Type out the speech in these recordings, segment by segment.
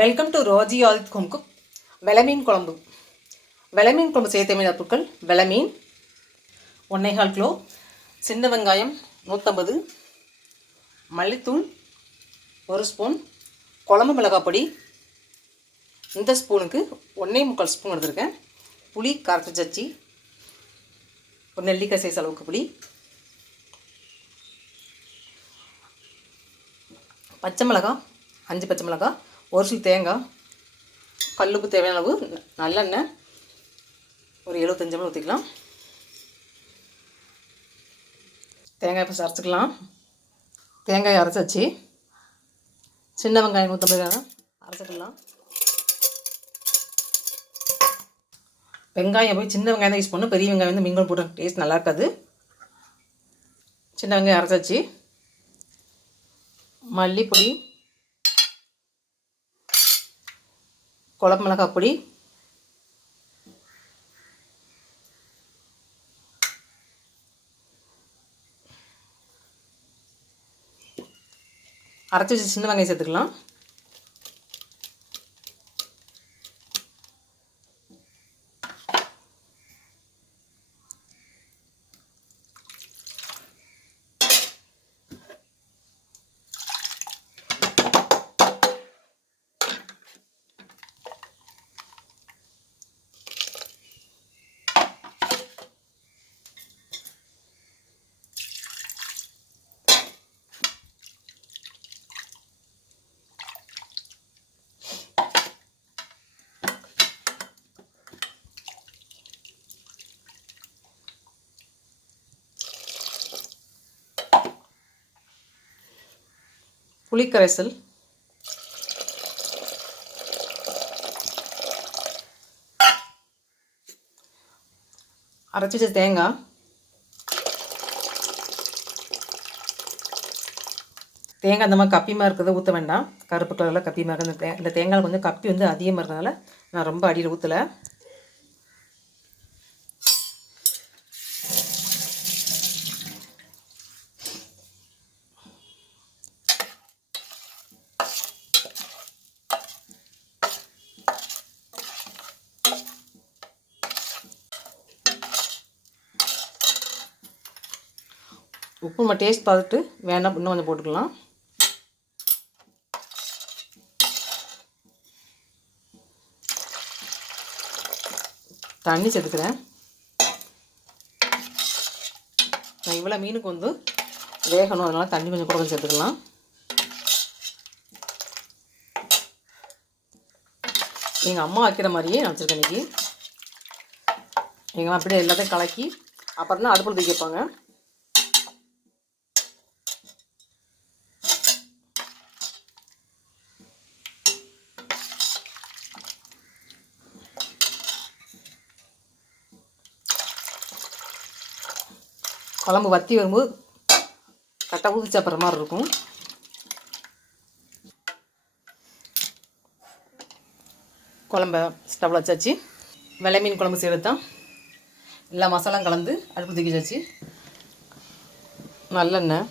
Welcome to Roji Aadhith home cook வெளமீன் குழம்பு. வெளமீன் குழம்பு செய்ய தேவையான பொருட்கள் வெளமீன் ஒன்னேகால் கிலோ சின்ன வெங்காயம் நூற்றம்பது மல்லித்தூள் ஒரு ஸ்பூன் குழம்பு மிளகாய் பொடி இந்த ஸ்பூனுக்கு ஒன்றே முக்கால் ஸ்பூன் எடுத்திருக்கேன். புளி கரைச்சி சச்சி ஒரு நெல்லிக்காய் சைஸ் அளவுக்கு புளி பச்சை மிளகாய் அஞ்சு பச்சை மிளகாய் ஒரு சில தேங்காய் கல்லுக்கு தேவையான அளவு நல்லெண்ணெய் ஒரு எழுபத்தஞ்சு மணி ஊற்றிக்கலாம் தேங்காய் இப்போ அரைச்சிக்கலாம் தேங்காய் அரைச்சாச்சு சின்ன வெங்காயம் நூற்றம்பது கிராம் அரைச்சிக்கலாம். வெங்காயம் போய் சின்ன வெங்காயம் தான் யூஸ் பண்ணணும். பெரிய வெங்காயம் வந்து மிங்கல் போட்டு டேஸ்ட் நல்லா இருக்காது. சின்ன வெங்காயம் அரைச்சாச்சு மல்லிப்பொடி குழம்பு மிளகாய் பொடி. அரைச்சி வச்சு சின்ன வெங்காயம் சேர்த்துக்கலாம். புளிக்கரைசல். அரைச்சி வச்ச தேங்காய். தேங்காய் அந்த மாதிரி கப்பியமாக இருக்கிறத ஊற்ற வேண்டாம். கருப்பு கலரில் கப்பியமாக இருக்கிற இந்த தேங்காய் கொஞ்சம் கப்பி வந்து அதிகமாக இருக்கிறதுனால நான் ரொம்ப அடியில் ஊற்றலை உப்பு நம்ம டேஸ்ட் பார்த்துட்டு வேணால் இன்னும் கொஞ்சம் போட்டுக்கலாம். தண்ணி சேர்த்துக்கிறேன். நான் இவ்வளோ மீனுக்கு வந்து வேகணும் அதனால் தண்ணி கொஞ்சம் கூட கொஞ்சம் சேர்த்துக்கலாம். எங்கள் அம்மா வைக்கிற மாதிரியே நான் வச்சுருக்கேன் இன்றைக்கி எங்கள் அம்மா அப்படியே எல்லாத்தையும் கலக்கி அப்புறம் தான் அடுப்பில் தூக்கி வைப்பாங்க. குழம்பு வற்றி வரும்போது கரெக்டாக ஊதி சாப்பிட்ற மாதிரி இருக்கும். குழம்ப ஸ்டவ்வில் வச்சாச்சு. வெள்ளை மீன் குழம்பு செய்கிறது தான் எல்லா மசாலாவும் கலந்து அடுப்பு தூக்கி வச்சாச்சு நல்லெண்ணெய்.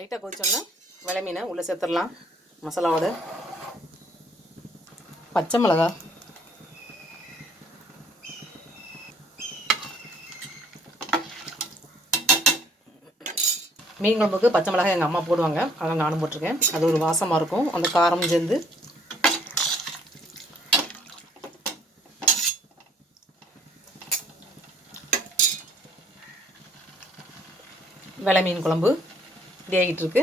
லைட்டாக கொதிச்சோன்னா விலை மீனை உள்ளே சேர்த்துடலாம். மசாலாவோட. பச்சை மிளகா. மீன் குழம்புக்கு பச்சை மிளகா எங்கள் அம்மா போடுவாங்க. அதெல்லாம் நானும் போட்டிருக்கேன். அது ஒரு வாசமாக இருக்கும். அந்த காரம் சேர்ந்து. வெலை மீன் குழம்பு. ரெடி இருக்கு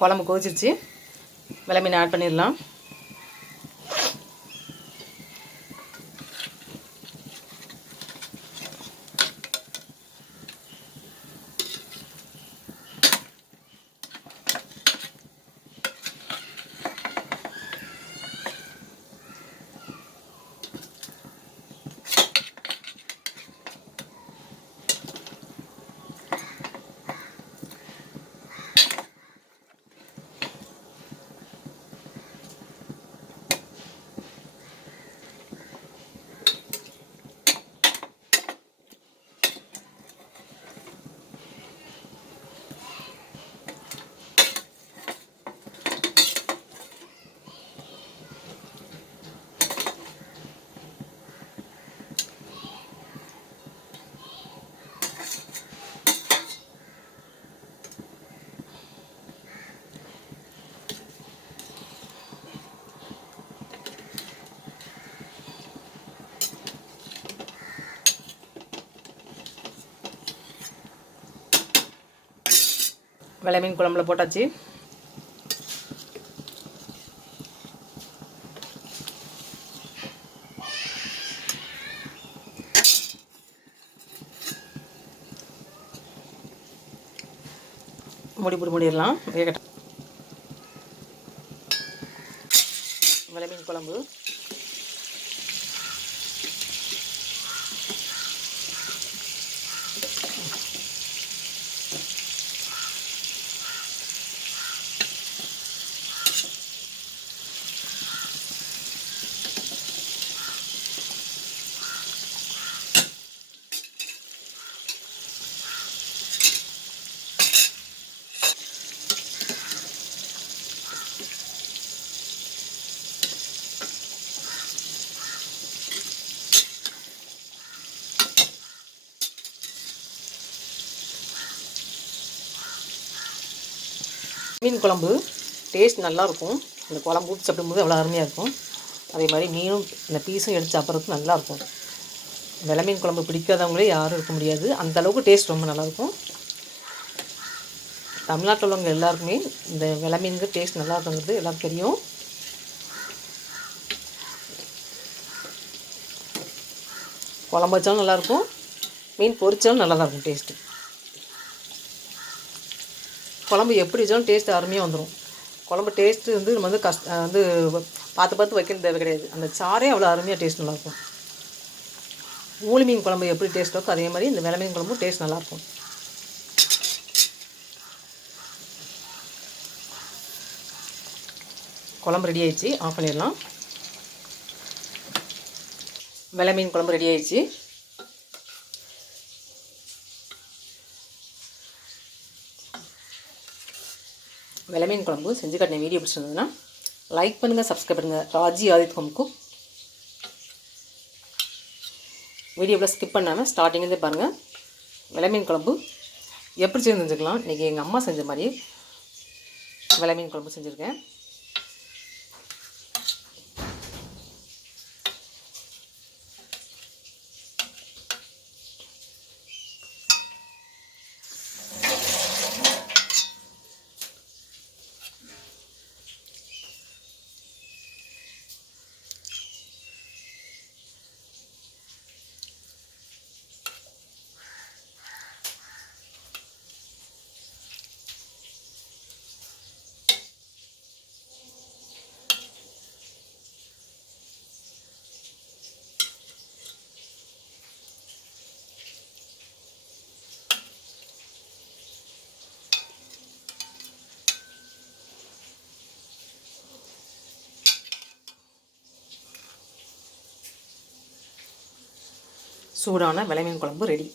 குழம்பு கொதிச்சிருச்சு. வெலை ஆட் பண்ணிடலாம். வெள்ளை மீன் குழம்புல போட்டாச்சு. மூடி போட்டு மூடிடலாம். வேகட்டும் மீன் குழம்பு. மீன் குழம்பு டேஸ்ட் நல்லாயிருக்கும் இந்த குழம்பு ஊற்றி சாப்பிடும்போது அவ்வளோ அருமையாக இருக்கும். அதே மாதிரி மீனும் இந்த பீஸும் எடுத்து சாப்பிட்றதுக்கு நல்லாயிருக்கும் வெலை மீன் குழம்பு பிடிக்காதவங்களே யாரும் இருக்க முடியாது. அந்தளவுக்கு டேஸ்ட் ரொம்ப நல்லாயிருக்கும் தமிழ்நாட்டில் உள்ளவங்க எல்லாருக்குமே இந்த வெலை மீனுக்கு டேஸ்ட் நல்லா இருக்குங்கிறது எல்லாருக்கும் தெரியும். குழம்பு வச்சாலும் நல்லாயிருக்கும் மீன் பொரிச்சாலும் நல்லா தான் இருக்கும் டேஸ்ட்டு குழம்பு எப்படி வச்சாலும் டேஸ்ட் அருமையாக வந்துடும் குழம்பு டேஸ்ட்டு வந்து நம்ம வந்து கஷ்ட வந்து பார்த்து பார்த்து வைக்கணும் தேவை கிடையாது. அந்த சாரே அவ்வளோ அருமையாக டேஸ்ட் நல்லாயிருக்கும். ஊழி மீன் குழம்பு எப்படி டேஸ்ட் இருக்கோ அதே மாதிரி இந்த வெலை மீன் குழம்பும் டேஸ்ட் நல்லாயிருக்கும். குழம்பு ரெடி ஆயிடுச்சு. ஆஃப் பண்ணிடலாம். வெலை மீன் குழம்பு ரெடி ஆயிடுச்சு. வெலை மீன் குழம்பு செஞ்சு காட்டின வீடியோ பிடிச்சிருந்ததுன்னா லைக் பண்ணுங்கள் சப்ஸ்கிரைப் பண்ணுங்கள் ராஜி ஆதித் ஹோம் குக் வீடியோவில் ஸ்கிப் பண்ணாமல் ஸ்டார்டிங்லேருந்தே பாருங்கள் வெலை மீன் குழம்பு எப்படி செஞ்சு செஞ்சுக்கலாம் இன்றைக்கி எங்கள் அம்மா செஞ்ச மாதிரி வெலை மீன் குழம்பு செஞ்சுருக்கேன். சூடான வெலை குழம்பு ரெடி.